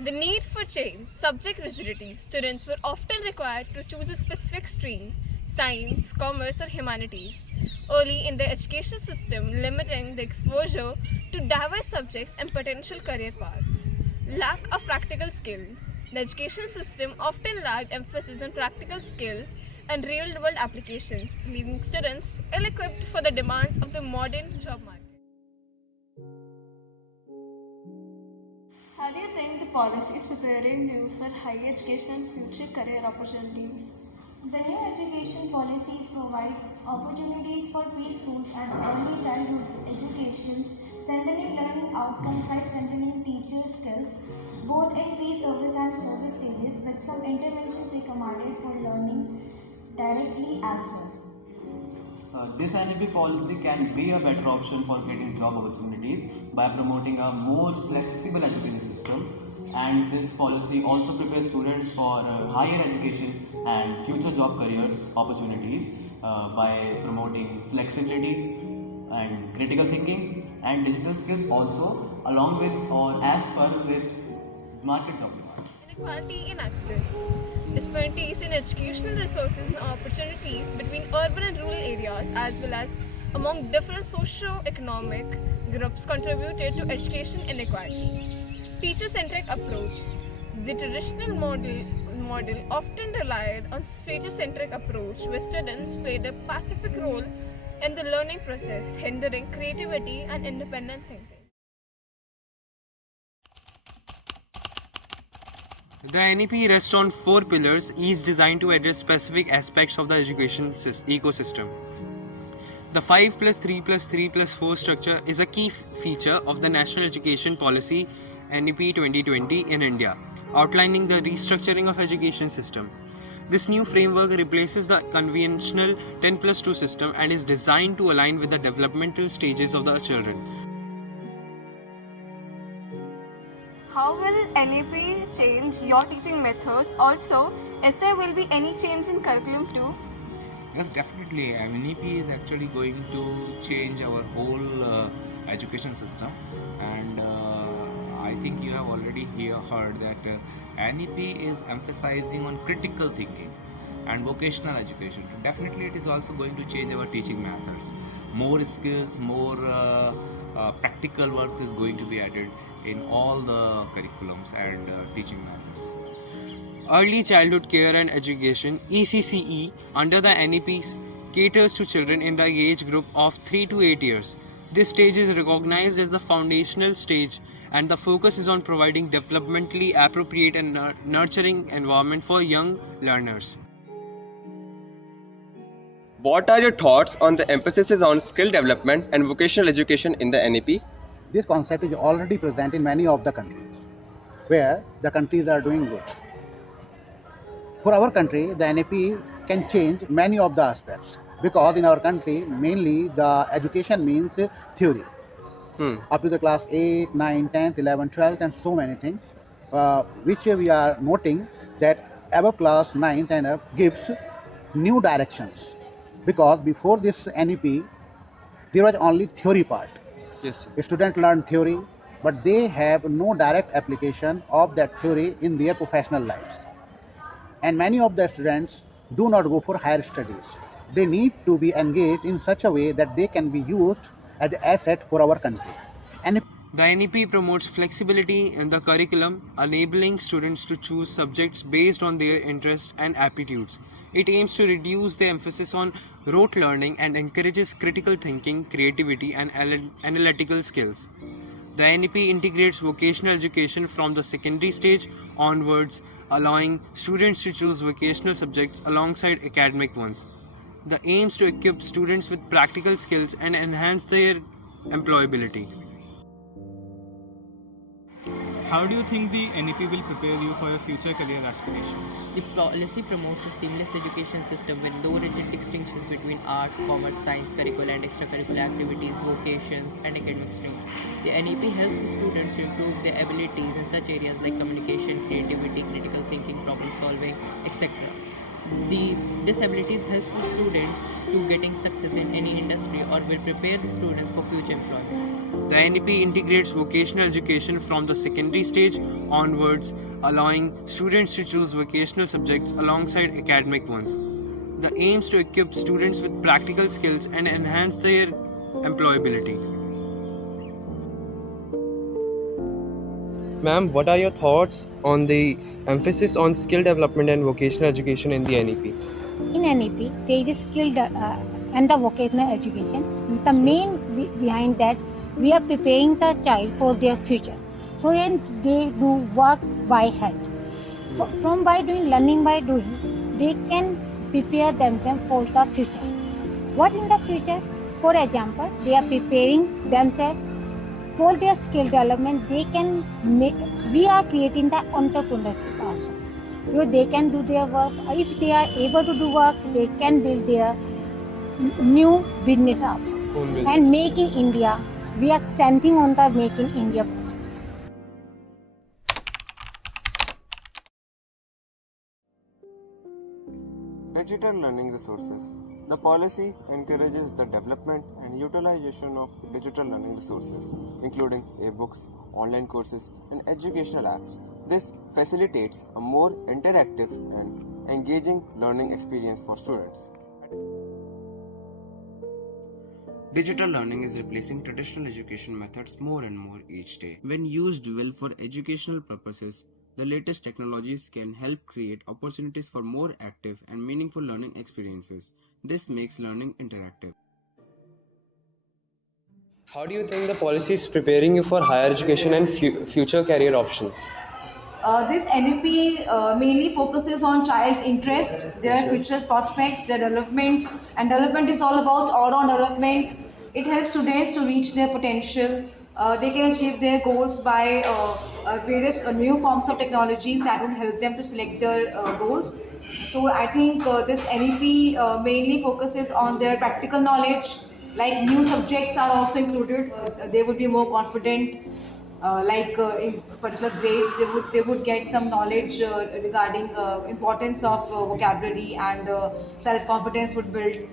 The need for change, subject rigidity. Students were often required to choose a specific stream, science, commerce, or humanities, early in their education system, limiting the exposure to diverse subjects and potential career paths. Lack of practical skills. The education system often lacked emphasis on practical skills and real world applications, leaving students ill equipped for the demands of the modern job market. How do you think the policy is preparing you for higher education and future career opportunities? The new education policies provide opportunities for preschool and early childhood educations, strengthening learning outcomes by strengthening teacher skills, both in pre-service and service stages, with some interventions recommended for learning directly as well. This NEP policy can be a better option for creating job opportunities by promoting a more flexible education system, and this policy also prepares students for higher education and future job careers opportunities by promoting flexibility and critical thinking and digital skills also, along with or as per with market job demand. Inequality in access. Disparities in educational resources and opportunities between urban and rural areas, as well as among different socio-economic groups, contributed to education inequality. Teacher-centric approach. The traditional model often relied on teacher-centric approach, where students played a pacific role in the learning process, hindering creativity and independent thinking. The NEP rests on four pillars, each designed to address specific aspects of the education ecosystem. The 5 plus 3 plus 3 plus 4 structure is a key feature of the National Education Policy NEP 2020 in India, outlining the restructuring of education system. This new framework replaces the conventional 10 plus 2 system and is designed to align with the developmental stages of the children. How will NEP change your teaching methods? Also, is there will be any change in curriculum too? Yes, definitely. NEP is actually going to change our whole education system, and I think you have already heard that NEP is emphasizing on critical thinking and vocational education. Definitely, it is also going to change our teaching methods. More skills, more practical work is going to be added in all the curriculums and teaching methods. Early Childhood Care and Education (ECCE) under the NEPs caters to children in the age group of 3 to 8 years. This stage is recognized as the foundational stage, and the focus is on providing developmentally appropriate and nurturing environment for young learners. What are your thoughts on the emphasis on skill development and vocational education in the NEP? This concept is already present in many of the countries, where the countries are doing good. For our country, the NEP can change many of the aspects, because in our country, mainly the education means theory. Up to the class 8, 9, 10th, 11th, 12th, and so many things, which we are noting that above class 9th and up gives new directions. Because before this NEP, there was only theory part. Yes. Students learn theory, but they have no direct application of that theory in their professional lives. And many of the students do not go for higher studies. They need to be engaged in such a way that they can be used as an asset for our country. And The NEP promotes flexibility in the curriculum, enabling students to choose subjects based on their interests and aptitudes. It aims to reduce the emphasis on rote learning and encourages critical thinking, creativity, and analytical skills. The NEP integrates vocational education from the secondary stage onwards, allowing students to choose vocational subjects alongside academic ones. The aims to equip students with practical skills and enhance their employability. How do you think the NEP will prepare you for your future career aspirations? The policy promotes a seamless education system with no rigid distinctions between arts, commerce, science, curricular and extracurricular activities, vocations, and academic streams. The NEP helps the students to improve their abilities in such areas like communication, creativity, critical thinking, problem solving, etc. This abilities helps the students to getting success in any industry or will prepare the students for future employment. The NEP integrates vocational education from the secondary stage onwards, allowing students to choose vocational subjects alongside academic ones. The aims to equip students with practical skills and enhance their employability. Ma'am, what are your thoughts on the emphasis on skill development and vocational education in the NEP? In NEP, there is and the vocational education. The main behind that, we are preparing the child for their future. So then they do work by hand. From by doing learning by doing, they can prepare themselves for the future. What in the future? For example, they are preparing themselves for their skill development. We are creating the entrepreneurship also. So they can do their work. If they are able to do work, they can build their new business also. And Make in India, we are standing on the Make in India process. Digital learning resources. The policy encourages the development and utilization of digital learning resources, including e-books, online courses, and educational apps. This facilitates a more interactive and engaging learning experience for students. Digital learning is replacing traditional education methods more and more each day. When used well for educational purposes, the latest technologies can help create opportunities for more active and meaningful learning experiences. This makes learning interactive. How do you think the policy is preparing you for higher education and future career options? This NEP mainly focuses on child's interest, their future prospects, their development, and development is all about all-round development. It helps students to reach their potential. They can achieve their goals by various new forms of technologies that would help them to select their goals. So I think this NEP mainly focuses on their practical knowledge, like new subjects are also included. They would be more confident. In particular grades, they would get some knowledge regarding importance of vocabulary, and self-confidence would build.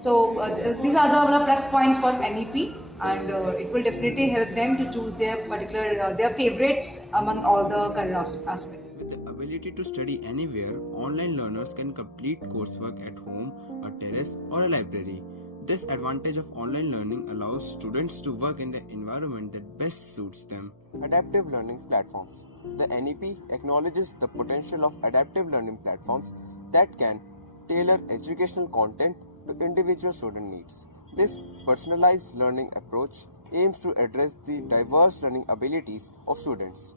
So these are the plus points for NEP, and it will definitely help them to choose their particular their favorites among all the career aspects. The ability to study anywhere, online learners can complete coursework at home, a terrace, or a library. This advantage of online learning allows students to work in the environment that best suits them. Adaptive learning platforms. The NEP acknowledges the potential of adaptive learning platforms that can tailor educational content to individual student needs. This personalized learning approach aims to address the diverse learning abilities of students.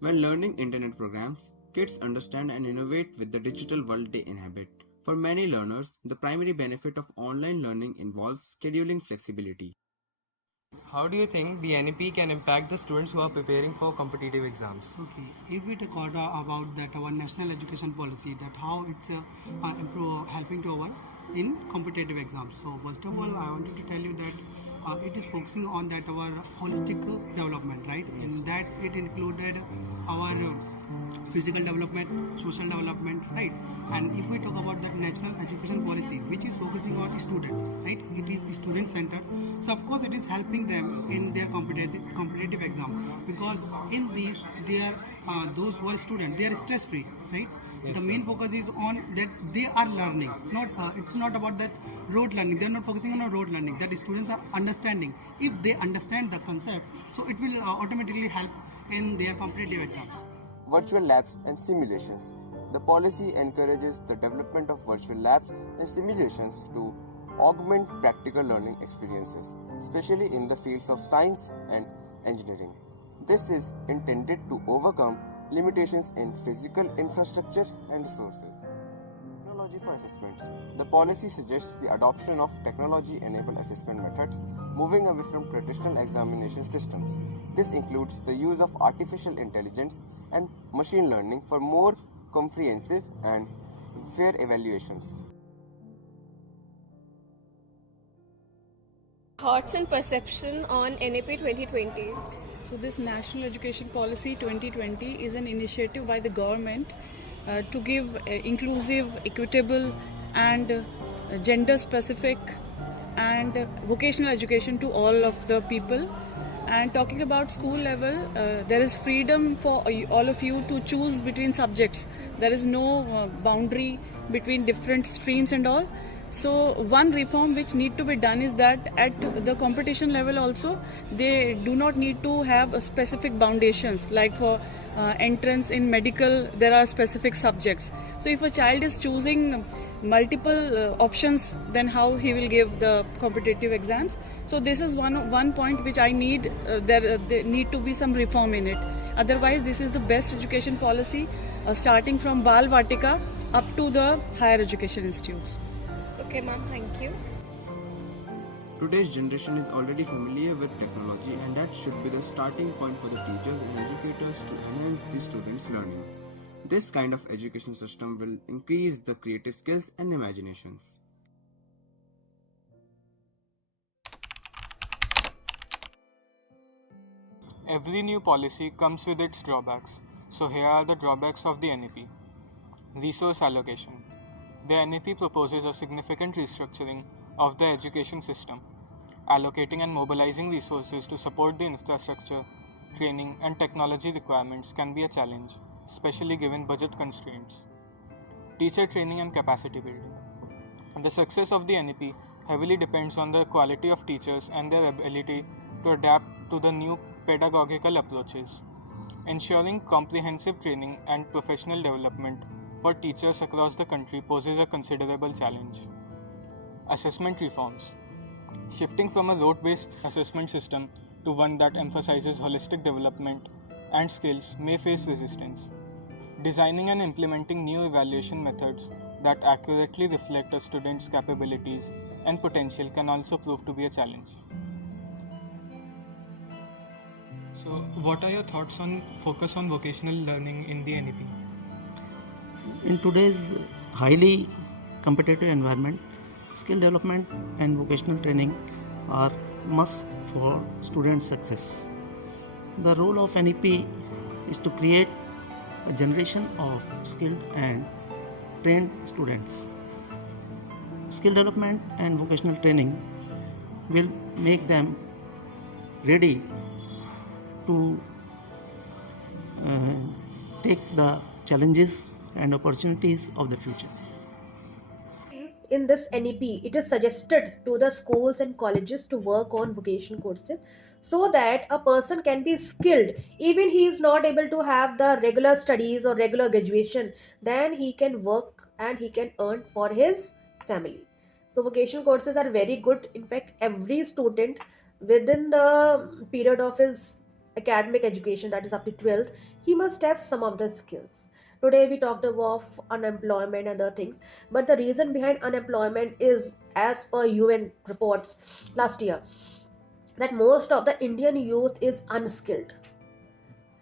When learning internet programs, kids understand and innovate with the digital world they inhabit. For many learners, the primary benefit of online learning involves scheduling flexibility. How do you think the NEP can impact the students who are preparing for competitive exams? Okay, if we talk about that our national education policy, that how it's helping to our in competitive exams. So first of all, I wanted to tell you that it is focusing on that our holistic development, right? Yes. In that it included our physical development, social development, right? And if we talk about the national education policy, which is focusing on the students, right? It is student centered. So of course it is helping them in their competitive exam, because in these those who are students, they are stress free, right? Yes, the main focus is on that they are learning, not it's not about that rote learning. They are not focusing on a rote learning, that the students are understanding. If they understand the concept, so it will automatically help in their competitive exams. Virtual labs and simulations. The policy encourages the development of virtual labs and simulations to augment practical learning experiences, especially in the fields of science and engineering. This is intended to overcome limitations in physical infrastructure and resources. Technology for assessments. The policy suggests the adoption of technology-enabled assessment methods, moving away from traditional examination systems. This includes the use of artificial intelligence and machine learning for more comprehensive and fair evaluations. Thoughts and perception on NAP 2020? So this National Education Policy 2020 is an initiative by the government to give inclusive, equitable, and gender specific and vocational education to all of the people. And talking about school level, there is freedom for all of you to choose between subjects. There is no boundary between different streams and all. So one reform which need to be done is that at the competition level also, they do not need to have a specific foundations. Like for entrance in medical, there are specific subjects. So if a child is choosing multiple options, then how he will give the competitive exams? So this is one point which I need. There need to be some reform in it. Otherwise, this is the best education policy, starting from Bal Vatika up to the higher education institutes. Okay, ma'am, thank you. Today's generation is already familiar with technology, and that should be the starting point for the teachers and educators to enhance the students' learning. This kind of education system will increase the creative skills and imaginations. Every new policy comes with its drawbacks. So here are the drawbacks of the NEP. Resource allocation. The NEP proposes a significant restructuring of the education system. Allocating and mobilizing resources to support the infrastructure, training, and technology requirements can be a challenge, especially given budget constraints. Teacher training and capacity building. The success of the NEP heavily depends on the quality of teachers and their ability to adapt to the new pedagogical approaches. Ensuring comprehensive training and professional development for teachers across the country poses a considerable challenge. Assessment reforms. Shifting from a rote-based assessment system to one that emphasizes holistic development and skills may face resistance. Designing and implementing new evaluation methods that accurately reflect a student's capabilities and potential can also prove to be a challenge. So, what are your thoughts on focus on vocational learning in the NEP? In today's highly competitive environment, skill development and vocational training are must for student success. The role of NEP is to create a generation of skilled and trained students. Skill development and vocational training will make them ready to take the challenges and opportunities of the future. In this NEP, it is suggested to the schools and colleges to work on vocation courses so that a person can be skilled. Even he is not able to have the regular studies or regular graduation, then he can work and he can earn for his family. So vocational courses are very good. In fact, every student within the period of his academic education, that is up to 12th, he must have some of the skills. Today we talked about unemployment and other things, but the reason behind unemployment is, as per UN reports last year, that most of the Indian youth is unskilled.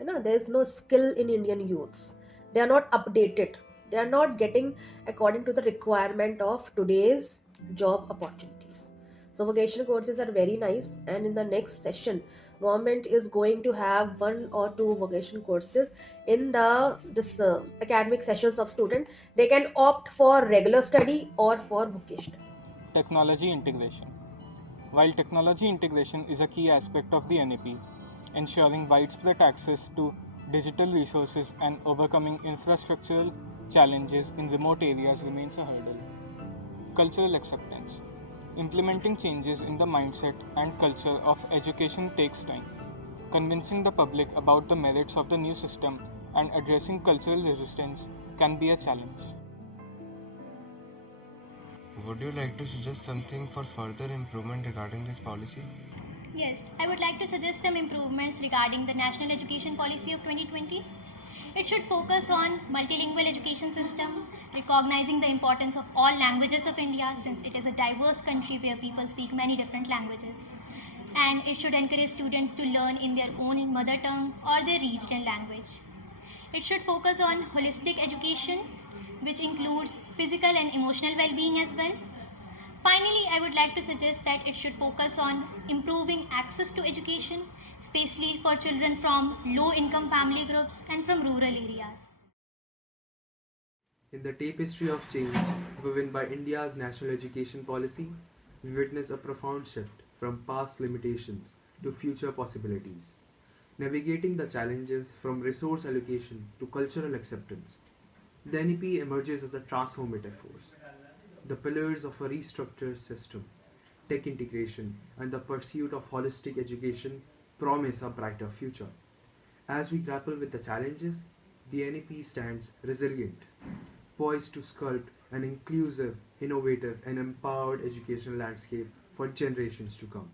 There is no skill in Indian youths. They are not updated. They are not getting according to the requirement of today's job opportunities. So vocational courses are very nice, and in the next session, government is going to have 1 or 2 vocational courses in this academic sessions of student. They can opt for regular study or for vocational. Technology integration. While technology integration is a key aspect of the NEP, ensuring widespread access to digital resources and overcoming infrastructural challenges in remote areas remains a hurdle. Cultural acceptance. Implementing changes in the mindset and culture of education takes time. Convincing the public about the merits of the new system and addressing cultural resistance can be a challenge. Would you like to suggest something for further improvement regarding this policy? Yes, I would like to suggest some improvements regarding the National Education Policy of 2020. It should focus on multilingual education system, recognizing the importance of all languages of India since it is a diverse country where people speak many different languages. And it should encourage students to learn in their own mother tongue or their regional language. It should focus on holistic education, which includes physical and emotional well-being as well. Finally, I would like to suggest that it should focus on improving access to education, especially for children from low-income family groups and from rural areas. In the tapestry of change woven by India's national education policy, we witness a profound shift from past limitations to future possibilities. Navigating the challenges from resource allocation to cultural acceptance, the NEP emerges as a transformative force. The pillars of a restructured system, tech integration, and the pursuit of holistic education promise a brighter future. As we grapple with the challenges, the NEP stands resilient, poised to sculpt an inclusive, innovative, and empowered educational landscape for generations to come.